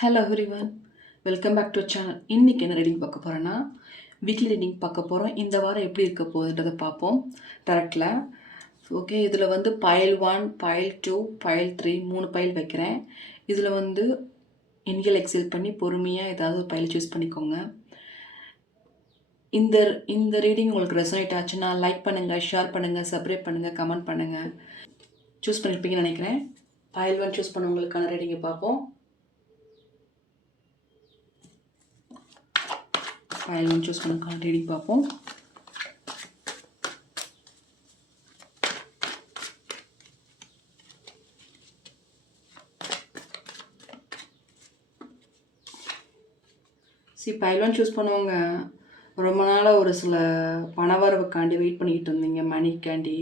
Hello everyone welcome back to channel இன்றைக்கி என்ன reading பார்க்க போகிறேன்னா வீக்லி ரீடிங் பார்க்க போகிறோம் இந்த வாரம் எப்படி இருக்க போகுதுன்றதை பார்ப்போம். டேரக்டில் ஓகே இதில் வந்து pile one pile two pile three மூணு பயல் வைக்கிறேன். இதில் வந்து எண்கள் எக்ஸல் பண்ணி பொறுமையாக ஏதாவது ஒரு பயல் சூஸ் பண்ணிக்கோங்க. இந்த இந்த ரீடிங் உங்களுக்கு ரெசனேட் ஆச்சுன்னா லைக் பண்ணுங்கள் ஷேர் பண்ணுங்கள் சப்ஸ்கிரைப் பண்ணுங்கள் கமெண்ட் பண்ணுங்கள் சூஸ் பண்ணியிருப்பீங்கன்னு நினைக்கிறேன். பயல் ஒன் சூஸ் பண்ணவங்களுக்கான ரீடிங்கை பார்ப்போம். ஃபைல் ஒன் சூஸ் பண்ண ரீடிங் பார்ப்போம் சி பைலான் சூஸ் பண்ணுவாங்க. ரொம்ப நாளாக ஒரு சில பணவரவுக்காண்டி வெயிட் பண்ணிக்கிட்டு இருந்தீங்க. மணிக்காண்டி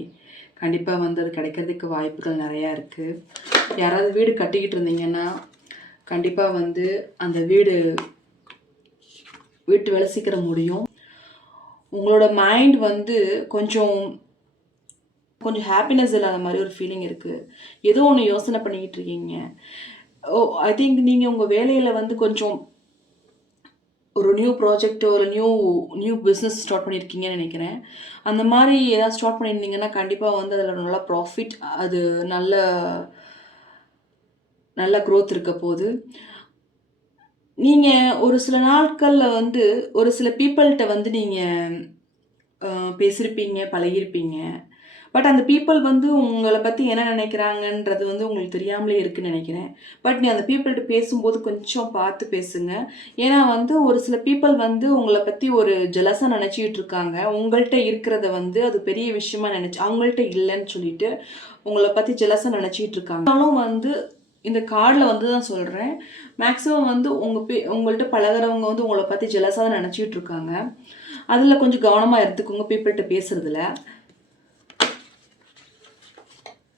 கண்டிப்பாக வந்து அது கிடைக்கிறதுக்கு வாய்ப்புகள் நிறையா இருக்குது யாராவது வீடு கட்டிக்கிட்டு இருந்தீங்கன்னா கண்டிப்பாக வந்து அந்த வீடு வீட்டு வேலை சீக்கிரம் முடியும். உங்களோட மைண்ட் வந்து கொஞ்சம் கொஞ்சம் ஹாப்பினஸ் இல்லாத மாதிரி ஒரு ஃபீலிங் இருக்குது ஏதோ ஒன்று யோசனை பண்ணிக்கிட்டு இருக்கீங்க. ஓ ஐ திங்க் நீங்கள் உங்கள் வேலையில் வந்து கொஞ்சம் ஒரு நியூ ப்ராஜெக்ட் ஒரு நியூ நியூ பிஸ்னஸ் ஸ்டார்ட் பண்ணியிருக்கீங்கன்னு நினைக்கிறேன். அந்த மாதிரி ஏதாவது ஸ்டார்ட் பண்ணியிருந்தீங்கன்னா கண்டிப்பாக வந்து அதில் நல்ல ப்ராஃபிட் அது நல்ல நல்ல க்ரோத் இருக்க போகுது. நீங்கள் ஒரு சில நாட்களில் வந்து ஒரு சில பீப்புள்கிட்ட வந்து நீங்கள் பேசியிருப்பீங்க பழகியிருப்பீங்க பட் அந்த பீப்புள் வந்து உங்களை பற்றி என்ன நினைக்கிறாங்கன்றது வந்து உங்களுக்கு தெரியாமலே இருக்குன்னு நினைக்கிறேன். பட் நீ அந்த பீப்புள்கிட்ட பேசும்போது கொஞ்சம் பார்த்து பேசுங்க. ஏன்னா வந்து ஒரு சில பீப்புள் வந்து உங்களை பற்றி ஒரு ஜெலஸாக நினச்சிக்கிட்டு இருக்காங்க. உங்கள்கிட்ட இருக்கிறத வந்து அது பெரிய விஷயமா நினச்சி அவங்கள்ட்ட இல்லைன்னு சொல்லிட்டு உங்களை பற்றி ஜெலஸாக நினச்சிக்கிட்டு இருக்காங்க. ஆனாலும் வந்து இந்த கார்டில் வந்து தான் சொல்கிறேன் மேக்ஸிமம் வந்து உங்கள் பே உங்கள்கிட்ட பழகுறவங்க வந்து உங்களை பற்றி ஜெலஸாக தான் நினச்சிக்கிட்டு இருக்காங்க. அதில் கொஞ்சம் கவனமாக எடுத்துக்கோங்க பீப்புள்கிட்ட பேசுகிறதுல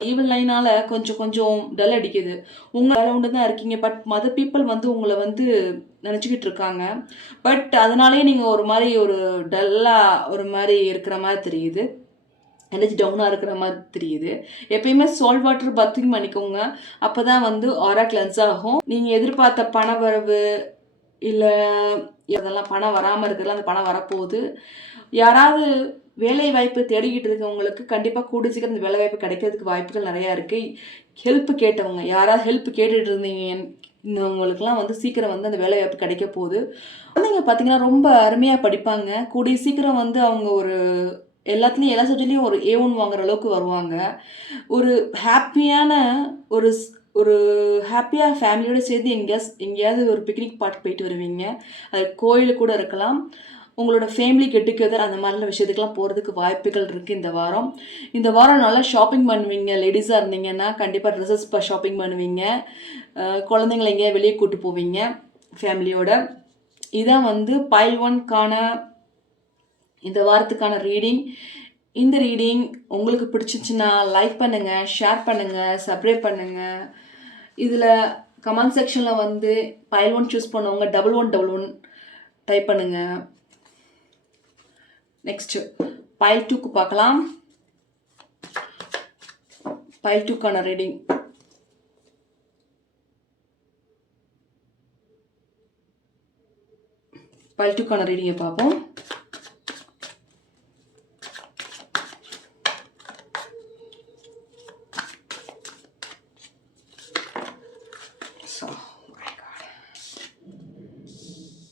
ஈவன் லைனால் கொஞ்சம் கொஞ்சம் டல் அடிக்குது. உங்கள் வேலை தான் இருக்கீங்க பட் மத பீப்புள் வந்து உங்களை வந்து நினச்சிக்கிட்டு இருக்காங்க. பட் அதனாலே நீங்கள் ஒரு மாதிரி ஒரு டல்லாக ஒரு மாதிரி இருக்கிற மாதிரி தெரியுது. எனர்ஜி டவுனாக இருக்கிற மாதிரி தெரியுது. எப்பயுமே சால்ட் வாட்டர் பத்திங் பண்ணிக்கோங்க. அப்போ தான் வந்து ஆரா கிளென்ஸ் ஆகும். நீங்கள் எதிர்பார்த்த பண வரவு இல்லை அதெல்லாம் பணம் வராமல் இருக்கிறதுல அந்த பணம் வரப்போகுது. யாராவது வேலை வாய்ப்பு தேடிக்கிட்டு இருக்கவங்களுக்கு கண்டிப்பாக கூடி சீக்கிரம் இந்த வேலை வாய்ப்பு கிடைக்கிறதுக்கு வாய்ப்புகள் நிறையா இருக்குது ஹெல்ப் கேட்டவங்க யாராவது ஹெல்ப் கேட்டுட்டு இருந்தீங்க இன்னவங்களுக்குலாம் வந்து சீக்கிரம் வந்து அந்த வேலை வாய்ப்பு கிடைக்க போகுது. குழந்தைங்க பார்த்தீங்கன்னா ரொம்ப அருமையாக படிப்பாங்க. கூடிய சீக்கிரம் வந்து அவங்க ஒரு எல்லாத்துலேயும் எல்லா சப்ஜெக்ட்லேயும் ஒரு ஏ ஒன் வாங்குற அளவுக்கு வருவாங்க. ஒரு ஹாப்பியான ஒரு ஒரு ஹாப்பியாக ஃபேமிலியோடு சேர்ந்து எங்கேயாவது எங்கேயாவது ஒரு பிக்னிக் பார்ட் போயிட்டு வருவீங்க. அது கோயில் கூட இருக்கலாம். உங்களோட ஃபேமிலி கெட்டுக்கெதர் அந்த மாதிரிலாம் விஷயத்துக்கெலாம் போகிறதுக்கு வாய்ப்புகள் இருக்குது இந்த வாரம். இந்த வாரம் நல்லா ஷாப்பிங் பண்ணுவீங்க. லேடிஸாக இருந்தீங்கன்னா கண்டிப்பாக ட்ரெஸ்ஸஸ் இப்போ ஷாப்பிங் பண்ணுவீங்க. குழந்தைங்கள எங்கேயா வெளியே கூட்டு போவீங்க ஃபேமிலியோட இதான் வந்து பைல் ஒன்க்கான இந்த வாரத்துக்கான ரீடிங் இந்த ரீடிங் உங்களுக்கு பிடிச்சிச்சுன்னா லைக் பண்ணுங்கள் ஷேர் பண்ணுங்கள் சப்ஸ்கிரைப் பண்ணுங்கள் இதில் கமெண்ட் செக்ஷனில் வந்து பைல் ஒன் சூஸ் பண்ணவங்க double one double one type பண்ணுங்கள் நெக்ஸ்ட்டு பைல் டூக்கு பார்க்கலாம். பைல் டூக்கான ரீடிங் பைல் டூக்கான ரீடிங்கை பார்ப்போம்.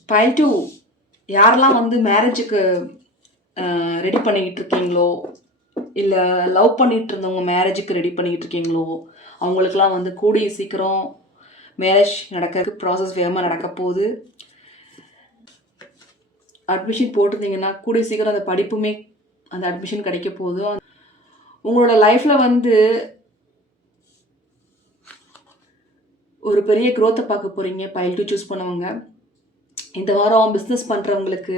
பைல் டூ யாரெல்லாம் வந்து மேரேஜுக்கு ரெடி பண்ணிக்கிட்டு இருக்கீங்களோ இல்லை லவ் பண்ணிகிட்டு இருந்தவங்க மேரேஜுக்கு ரெடி பண்ணிக்கிட்டு இருக்கீங்களோ அவங்களுக்கெல்லாம் வந்து கூடிய சீக்கிரம் மேரேஜ் நடக்கிறதுக்கு ப்ராசஸ் வேகமாக நடக்க போகுது. அட்மிஷன் போட்டிருந்தீங்கன்னா கூடிய சீக்கிரம் அந்த படிப்புமே அந்த அட்மிஷன் கிடைக்க போகுது. உங்களோட லைஃப்பில் வந்து ஒரு பெரிய க்ரோத்தை பார்க்க போகிறீங்க பைல் டூ சூஸ் பண்ணவங்க. இந்த வாரம் பிஸ்னஸ் பண்ணுறவங்களுக்கு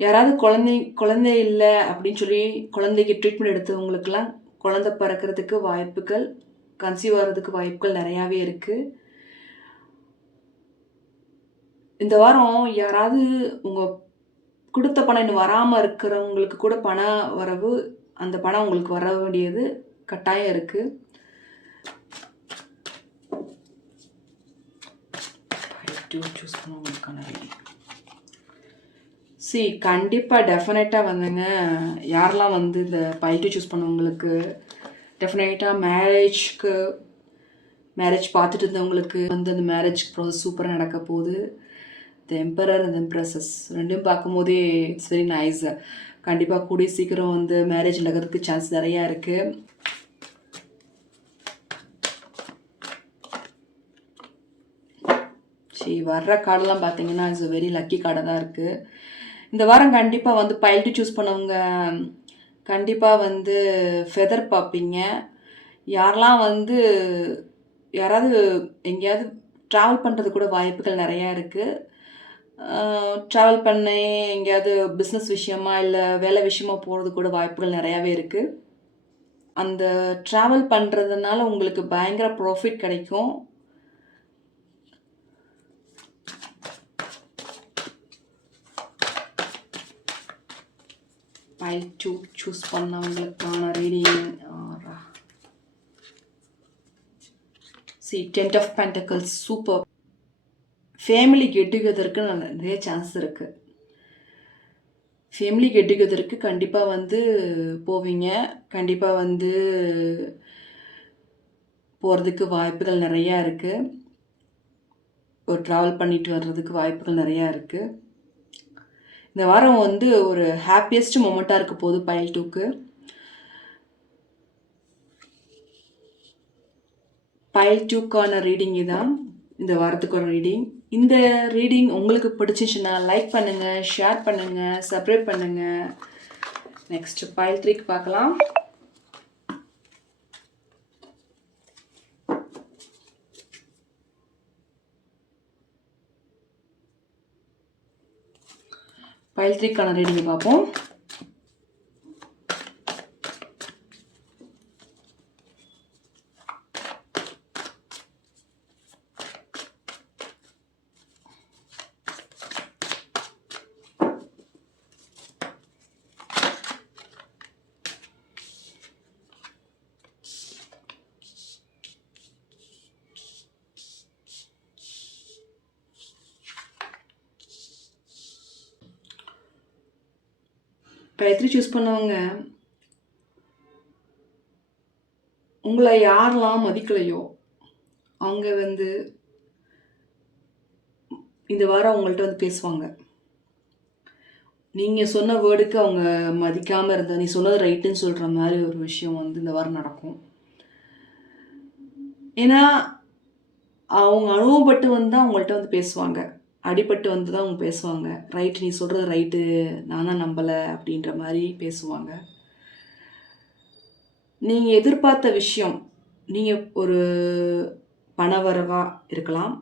யாராவது குழந்தை குழந்தை இல்லை அப்படின்னு சொல்லி குழந்தைக்கு ட்ரீட்மெண்ட் எடுத்தவங்களுக்கெல்லாம் குழந்தை பிறக்கிறதுக்கு வாய்ப்புகள் கன்சீவ் ஆகிறதுக்கு வாய்ப்புகள் நிறையாவே இருக்குது இந்த வாரம் யாராவது உங்கள் கொடுத்த பணம் இன்னும் வராமல் இருக்கிறவங்களுக்கு கூட பண வரவு அந்த பணம் உங்களுக்கு வர வேண்டியது கட்டாயம் இருக்குது டூ சூஸ் பண்ணவங்களுக்கான ரீடிங் சி கண்டிப்பாக டெஃபினட்டாக வந்துங்க. யாரெல்லாம் வந்து இந்த பைட்டு சூஸ் பண்ணவங்களுக்கு டெஃபினட்டாக மேரேஜ்க்கு மேரேஜ் பார்த்துட்டு இருந்தவங்களுக்கு வந்து அந்த மேரேஜ் ப்ராசஸ் சூப்பராக நடக்க போகுது. த எம்பரர் அந்த எம்ப்ரஸஸ் ரெண்டும் பார்க்கும்போதே இட்ஸ் வெரி நைஸ் கண்டிப்பாக கூடிய சீக்கிரம் வந்து மேரேஜ் நடக்கிறதுக்கு சான்ஸ் நிறையா இருக்குது சரி வர்ற கார்டெல்லாம் பார்த்தீங்கன்னா இட்ஸ் வெரி லக்கி கார்டாக தான் இருக்குது இந்த வாரம் கண்டிப்பாக வந்து பைல்ட்டு சூஸ் பண்ணவங்க கண்டிப்பாக வந்து ஃபெதர் பார்ப்பீங்க. யாரெல்லாம் வந்து யாராவது எங்கேயாவது ட்ராவல் பண்ணுறது கூட வாய்ப்புகள் நிறையா இருக்குது ட்ராவல் பண்ணி எங்கேயாவது பிஸ்னஸ் விஷயமா இல்லை வேலை விஷயமா போகிறது கூட வாய்ப்புகள் நிறையாவே இருக்குது அந்த ட்ராவல் பண்ணுறதுனால உங்களுக்கு பயங்கர ப்ராஃபிட் கிடைக்கும். பைல் டூ சூஸ் பண்ணவங்களுக்கான reading C ten of pentacles super family get டுகெதருக்கு நிறைய சான்ஸ் இருக்குது ஃபேமிலி கெட் டுகெதருக்கு கண்டிப்பாக வந்து போவீங்க. கண்டிப்பாக வந்து போகிறதுக்கு வாய்ப்புகள் நிறையா இருக்குது ஒரு ட்ராவல் பண்ணிட்டு வர்றதுக்கு வாய்ப்புகள் நிறையா இருக்குது இந்த வாரம் வந்து ஒரு ஹாப்பியஸ்ட் மொமெண்ட்டாக இருக்க போகுது பயல் டூக்கு. பயல் டூக்கான ரீடிங் இதான். இந்த வாரத்துக்கான ரீடிங். இந்த ரீடிங் உங்களுக்கு பிடிச்சிச்சுன்னா லைக் பண்ணுங்கள் ஷேர் பண்ணுங்கள் சப்ஸ்கிரைப் பண்ணுங்கள் நெக்ஸ்ட் பயல் த்ரீக்கு பார்க்கலாம். ஃபைல் த்ரீக்கான ரீடிங்கை பார்ப்போம். பயத்ரி சூஸ் பண்ணவங்க உங்களை யாரெல்லாம் மதிக்கலையோ அவங்க வந்து இந்த வாரம் அவங்கள்ட்ட வந்து பேசுவாங்க. நீங்கள் சொன்ன வேர்டுக்கு அவங்க மதிக்காமல் இருந்த நீ சொன்னது ரைட்டுன்னு சொல்கிற மாதிரி ஒரு விஷயம் வந்து இந்த வாரம் நடக்கும். ஏன்னா அவங்க அனுபவப்பட்டு வந்து அவங்கள்ட்ட வந்து பேசுவாங்க. அடிபட்டு வந்து தான் அவங்க பேசுவாங்க. ரைட்டு நீ சொல்கிறது ரைட்டு நான் தான் நம்பலை. அப்படின்ற மாதிரி பேசுவாங்க. நீங்கள் எதிர்பார்த்த விஷயம் நீங்கள் ஒரு பணவரவாக இருக்கலாம்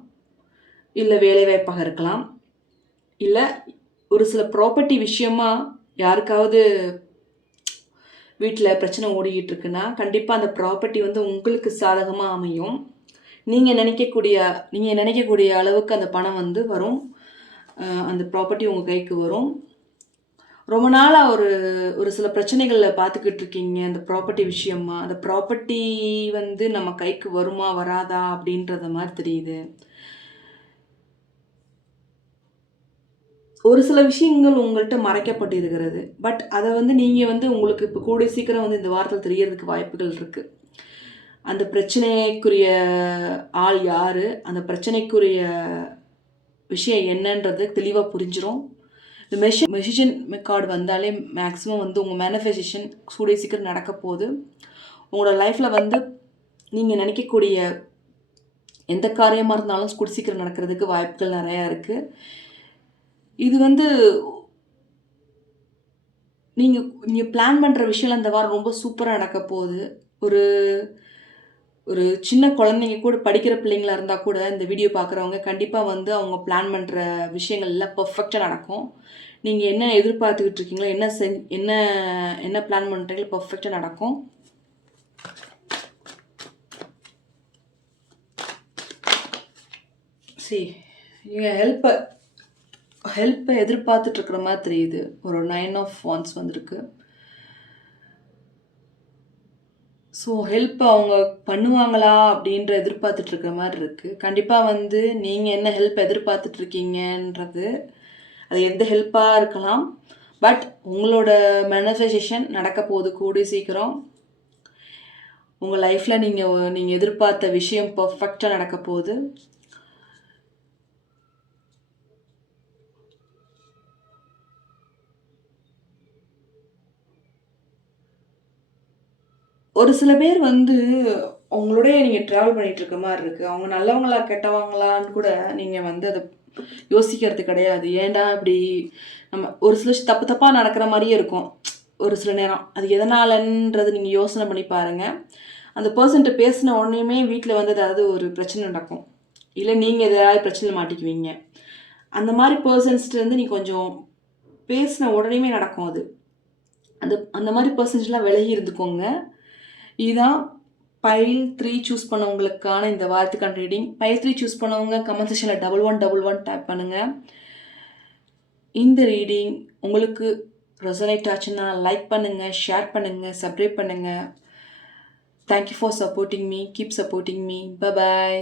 இல்லை வேலைவாய்ப்பாக இருக்கலாம் இல்லை ஒரு சில ப்ராப்பர்ட்டி விஷயமா யாருக்காவது வீட்டில் பிரச்சனை ஓடிக்கிட்டு இருக்குன்னா கண்டிப்பாக அந்த ப்ராப்பர்ட்டி வந்து உங்களுக்கு சாதகமாக அமையும். நீங்கள் நினைக்கக்கூடிய நீங்கள் நினைக்கக்கூடிய அளவுக்கு அந்த பணம் வந்து வரும். அந்த ப்ராப்பர்ட்டி உங்கள் கைக்கு வரும். ரொம்ப நாளாக ஒரு ஒரு சில பிரச்சனைகளில் பார்த்துக்கிட்டு இருக்கீங்க. அந்த ப்ராப்பர்ட்டி விஷயமா அந்த ப்ராப்பர்ட்டி வந்து நம்ம கைக்கு வருமா வராதா அப்படின்றத மாதிரி தெரியுது. ஒரு சில விஷயங்கள் உங்கள்கிட்ட மறைக்கப்பட்டு இருக்கிறது. பட் அதை வந்து நீங்கள் வந்து உங்களுக்கு இப்போ கூடிய சீக்கிரம் வந்து இந்த வாரத்தில் தெரியறதுக்கு வாய்ப்புகள் இருக்குது அந்த பிரச்சனைக்குரிய ஆள் யார்? அந்த பிரச்சனைக்குரிய விஷயம் என்னன்றது தெளிவாக புரிஞ்சிடும் இந்த மெஷி மெஷிஷன் கார்டு வந்தாலே மேக்ஸிமம் வந்து உங்கள் மேனிஃபெஸ்டேஷன் சூடிய சீக்கிரம் நடக்க போகுது. உங்களோட லைஃப்பில் வந்து நீங்கள் நினைக்கக்கூடிய எந்த காரியமாக இருந்தாலும் கூட சீக்கிரம் நடக்கிறதுக்கு வாய்ப்புகள் நிறையா இருக்குது இது வந்து நீங்கள் நீங்கள் பிளான் பண்ணுற விஷயம் இந்த வாரம் ரொம்ப சூப்பராக நடக்க போகுது. ஒரு ஒரு சின்ன குழந்தைங்க கூட படிக்கிற பிள்ளைங்களா இருந்தால் கூட இந்த வீடியோ பார்க்குறவங்க கண்டிப்பாக வந்து அவங்க பிளான் பண்ணுற விஷயங்கள் எல்லாம் பர்ஃபெக்டாக நடக்கும். நீங்கள் என்ன எதிர்பார்த்துக்கிட்டு இருக்கீங்களோ என்ன செஞ் என்ன என்ன பிளான் பண்ணுறீங்களோ பர்ஃபெக்டாக நடக்கும். சரி நீங்கள் ஹெல்ப்பை ஹெல்ப்பை எதிர்பார்த்துட்ருக்குற மாதிரி தெரியுது. ஒரு நைன் ஆஃப் ஒன்ஸ் வந்திருக்கு. ஸோ ஹெல்ப் அவங்க பண்ணுவாங்களா அப்படின்ற எதிர்பார்த்துட்டு இருக்க மாதிரி இருக்குது கண்டிப்பாக வந்து நீங்கள் என்ன ஹெல்ப் எதிர்பார்த்துட்டு இருக்கீங்கன்றது அது எந்த ஹெல்ப்பாக இருக்கலாம். பட் உங்களோட மேனிஃபெஸ்டேஷன் நடக்க போகுது கூடி சீக்கிரம். உங்கள் லைஃப்பில் நீங்கள் நீங்கள் எதிர்பார்த்த விஷயம் பர்ஃபெக்டாக நடக்க போகுது. ஒரு சில பேர் வந்து அவங்களோடய நீங்கள் ட்ராவல் பண்ணிட்டு இருக்க மாதிரி இருக்குது அவங்க நல்லவங்களா கெட்டவங்களான்னு கூட நீங்கள் வந்து அதை யோசிக்கிறது கிடையாது. ஏன்டா இப்படி நம்ம ஒரு சில தப்பு தப்பாக நடக்கிற மாதிரியே இருக்கும். ஒரு சில நேரம். அது எதனாலன்றது நீங்கள் யோசனை பண்ணி பாருங்கள் அந்த பர்சன்ட்டு பேசின உடனேயுமே வீட்டில் வந்து ஏதாவது ஒரு பிரச்சனை நடக்கும். இல்லை நீங்கள் எதாவது பிரச்சனை மாட்டிக்குவீங்க. அந்த மாதிரி பர்சன்ஸ்ட்டு வந்து நீ கொஞ்சம் பேசின உடனேயுமே நடக்கும் அது. அந்த அந்த மாதிரி பர்சன்ஸ்லாம் விலகி இருந்துக்கோங்க. இதுதான் பைல் த்ரீ சூஸ் பண்ணவங்களுக்கான இந்த வாரத்துக்கான ரீடிங் பைல் த்ரீ சூஸ் பண்ணவங்க கமெண்ட் செக்ஷனில் double one double one tap பண்ணுங்கள் இந்த ரீடிங் உங்களுக்கு ரெசனேட் ஆச்சுன்னா லைக் பண்ணுங்கள் ஷேர் பண்ணுங்கள் சப்ஸ்கிரைப் பண்ணுங்கள் thank you for supporting me keep supporting me bye bye